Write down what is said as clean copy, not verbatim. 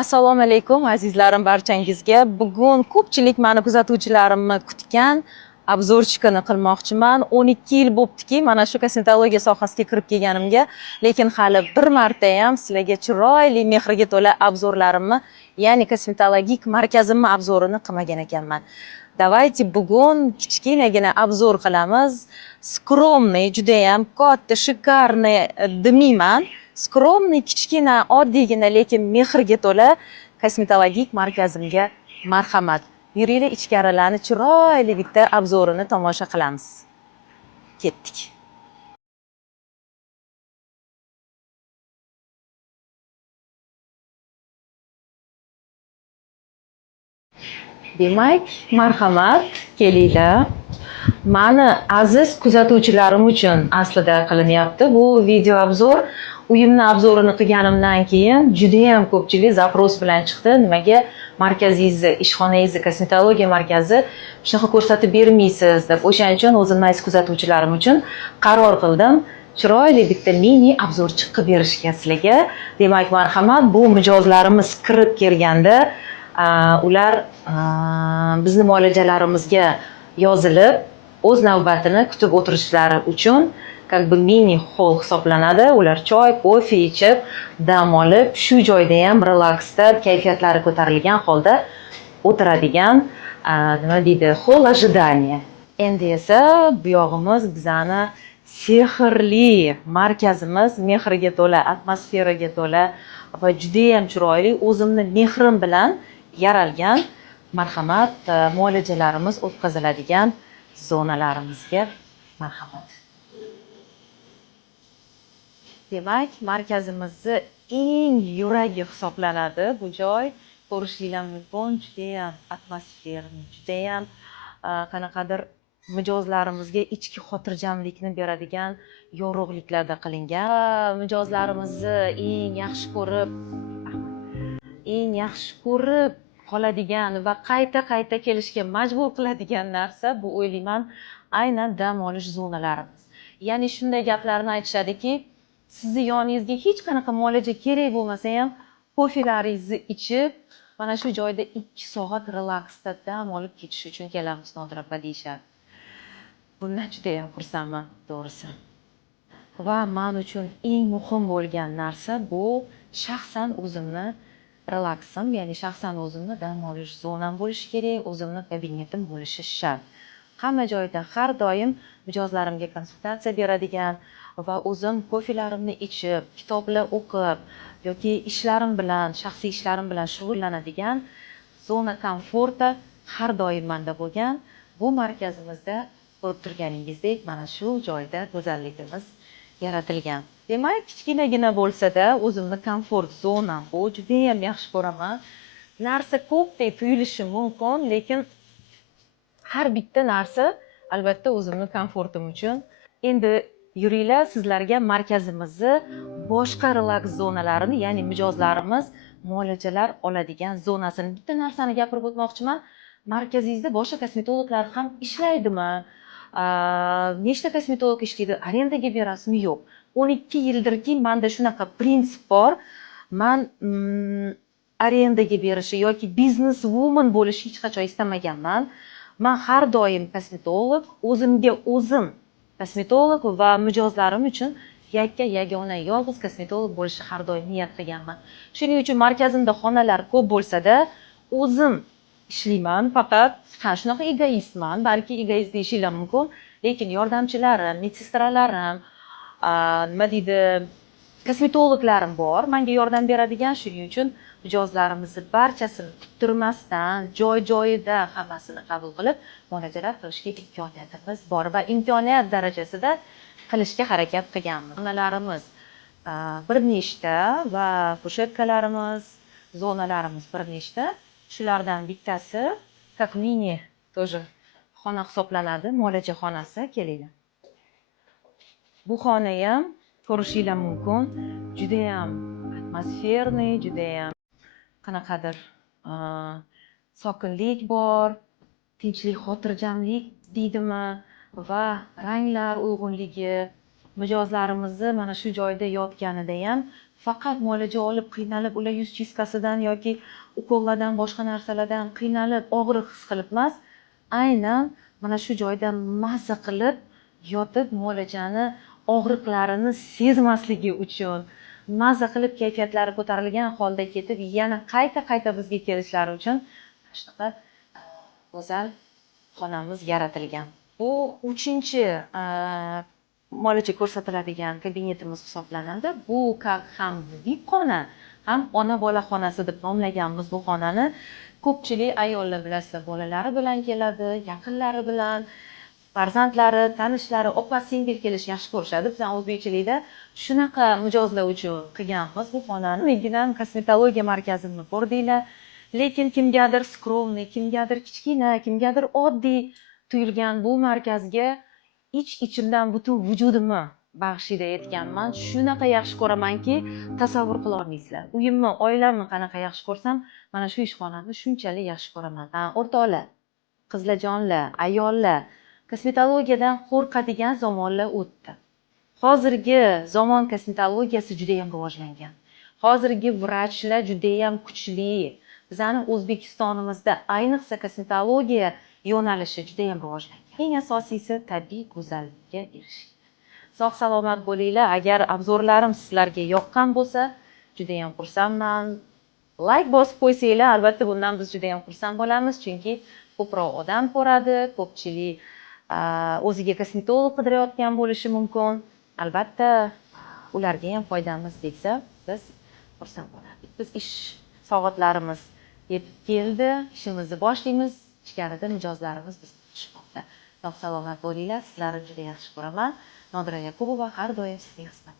Assalomu alaykum azizlarim barchangizga. Bugun ko'pchilik meni kuzatuvchilarimni kutgan obzor chiqini qilmoqchiman. 12 yil bo'ptiki mana shu kosmetologiya sohasiga kirib kelganimga, lekin hali bir marta ham sizlarga chiroyli mehrga to'la obzorlarimni, ya'ni kosmetologik markazimni obzorini qilmagan ekanman. Давайте bugun kichkinagina obzor qilamiz. Skromniy, juda ham katta, shikarniy demayman. Skromniy, kichkina, oddiygina, lekin mehrga to'la kosmetologik markazimga marhamat. Yuringlar, ichkarilarni chiroyli bitta obzorini tomosha qilamiz. Ketdik. Demak, marhamat, kelinglar. Mani aziz kuzatuvchilarim uchun aslida qilinyapti bu video obzor. Uyimni obzorini qilganimdan keyin juda ham ko'pchilik zapros bilan chiqdi. Nimaga markazingizni, ishxonangizni kosmetologiya markazi shunaqa ko'rsatib bermaysiz deb. O'shaning uchun o'zimni aziz kuzatuvchilarim uchun qaror qildim chiroyli bitta mini obzorchi qilib berishga sizlarga. Demak, marhamat, bu mijozlarimiz kirib kelganda ular bizni muolajalarimizga yozilib o'z navbatini kutib o'tirishlari uchun как бы mini hol hisoblanadi. Ular choy, kofe ichib, dam olib, shu joyda ham relaksda, kayfiyatlari ko'tarilgan holda o'tiradigan nima deydi, hol ожидания. Endi esa bu yog'imiz bizani sehrli markazimiz, mehrga to'la, atmosferaga to'la va juda ham chiroyli, o'zimni mehrim bilan yaralgan marhamat muolajalarimiz o'tkaziladigan zonalarimizga marhamat. Demak, markazimizni eng yuragi hisoblanadi bu joy. Ko'rishinglar mumkin, juda ham atmosferli, juda ham qanaqadir mijozlarimizga ichki xotirjamlikni beradigan yorug'liklarda qilingan. Mijozlarimizni eng yaxshi ko'rib qoladigan va qayta kelishga majbur qiladigan narsa bu, o'ylayman, aynan dam olish zonalarimiz. Ya'ni shunday gaplarni aytishadiki, sizni yoningizga hech qanaqa muolaja kerak bo'lmasa ham kofelaringizni ichib, mana shu joyda 2 soat relaksda dam olib ketish uchun kelamiz Nodira opa deyishadi. Bundan juda ham xursandman, to'g'risi. Va men uchun eng muhim bo'lgan narsa bu shaxsan o'zimni relaksim, ya'ni shaxsan o'zimni dam olish zonam bo'lishi kerak, o'zimni kabinetim bo'lishi shart. Hamma joyda har doim mijozlarimga konsultatsiya beradigan va o'zim kofelarimni ichib, kitoblar o'qib yoki ishlarim bilan, shaxsiy ishlarim bilan shug'ullanadigan zona komforta har doim menda bo'lgan. Bu markazimizda ko'rib turganingizdek mana shu joyda go'zalligimiz yaratilgan. Demak, kichkinagina bo'lsa-da o'zimni komfort zonam bu, juda ham yaxshi ko'raman. Narsa ko'pdek tuyulishi mumkin, lekin har bitta narsa albatta o'zimni komfortim uchun. Endi yuringlar, sizlarga markazimizni boshqa relaks zonalarini, ya'ni mijozlarimiz muolajalar oladigan zonasini bitta narsani gapirib o'tmoqchiman. Markazingizda boshqa kosmetologlar ham ishlaydimi? Nechta kosmetolog ishlaydi? Arendaga berasizmi? Yo'q. 12 yildirki menda shunaqa prinsip bor. Men arendaga berishi yoki business woman bo'lish hech qachon istamaganman. Men har doim kosmetolog, o'zimga o'zim kosmetolog va mijozlarim uchun yagona yolg'iz kosmetolog bo'lishni har doim niyat qilganman. Shuning uchun markazimda xonalar ko'p bo'lsa-da, o'zim ishlayman. Faqat shunaqa egoistman, balki egoist deyishinglar mumkin, lekin yordamchilarim, medsestralarim, nima deydi, kosmetologlarim bor, menga yordam beradigan. Shuning uchun mijozlarimizni barchasini kuttirmasdan, joy-joyida hammasini qabul qilib, muolajalar qilishga imkoniyatimiz bor va imkoniyat darajasida qilishga harakat qilganmiz. Xonalarimiz bir nechta va kushetkalarimiz, zonalarimiz bir nechta. Shulardan bittasi как mini тоже xona hisoblanadi, muolaja xonasi. Kelinglar. Bu xona ham ko'rishinglar mumkin, juda ham atmosferniy, juda ham qanaqadir sokinlik bor, tinchlik, xotirjamlik deydimi va ranglar uyg'unligi mijozlarimizni mana shu joyda yotganida ham faqat muolaja olib qiynalib, ular yuz chistkasidan yoki ukollardan, boshqa narsalardan qiynalib, og'riq his qilib emas, aynan mana shu joyda mazza qilib yotib muolajani og'riqlarini sezmasligi uchun, mazza qilib kayfiyatlari ko'tarilgan holda ketib, yana qayta bizga kelishlari uchun shunaqa go'zal xonamiz yaratilgan. Bu 3-chi muolaja ko'rsatiladigan kabinetimiz hisoblanadi. Bu ham buyuk xona, ham ona bola xonasi deb nomlaganmiz bu xonani. Ko'pchilik ayollar bilasizlar, bolalari bilan keladi, yaqinlari bilan, farzandlari, tanishlari, opa-singil kelish yaxshi ko'rishadi. Biz o'zbekchilikda shunaqa mijozlar uchun qilganmiz bu xonani. Mengidan kosmetologiya markazini ko'rdinglar, lekin kimgadir skromniy, kimgadir kichkina, kimgadir oddiy tuyulgan bu markazga ichimdan butun vujudimni bag'ishida etganman. Shunaqa yaxshi ko'ramanki, tasavvur qila olmaysizlar. Uyimni, oilamni qanaqa yaxshi ko'rsam, mana shu ishxonani shunchalik yaxshi ko'raman. O'rtoqlar, qizlarjonlar, ayollar, kosmetologiyadan qo'rqadigan zamonlar o'tdi. Hozirgi zamon kosmetologiyasi juda ham rivojlangan. Hozirgi vrachlar juda ham kuchli. Bizning O'zbekistonimizda ayniqsa kosmetologiya yo'nalishi juda ham rivojlangan. Eng asosiysi tabiiy go'zallikka erishish. Sog' salomat bo'linglar. Agar obzorlarim sizlarga yoqqan bo'lsa, juda ham xursandman. Like bosib qo'ysanglar, albatta bundan biz juda ham xursand bo'lamiz, chunki ko'proq odam ko'radi, ko'pchilik o'ziga kosmetolog qidirayotgan bo'lishi mumkin. Albatta ularga ham foydamiz tegsa, biz xursand bo'lamiz. Biz ish soatlarimiz yetib keldi, ishimizni boshlaymiz. Ichkarida mijozlarimiz bizni kutishmoqda. Sog' salomat bo'linglar, sizlarni juda yaxshi ko'raman. Nodira Yakubova har doim sizga xizmat.